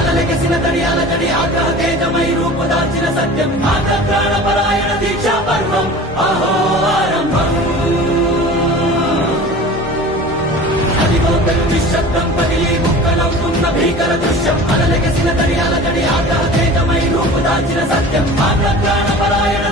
అలలెగసిన తడి అలజడి ఆగ్రహ తేజమై రూపుదాల్చిన సత్యం ఆగ్రహ పరాయణ దీక్షా పర్వం అహో ఆరంభం అదిగో పెను నిశ్శబ్దం పగిలి ముక్కలవుతున్న భీకర దృశ్యం అలలెగసిన తడి అలజడి ఆగ్రహ తేజమై రూపుదాల్చిన సత్యం ఆగ్రహ పరాయణ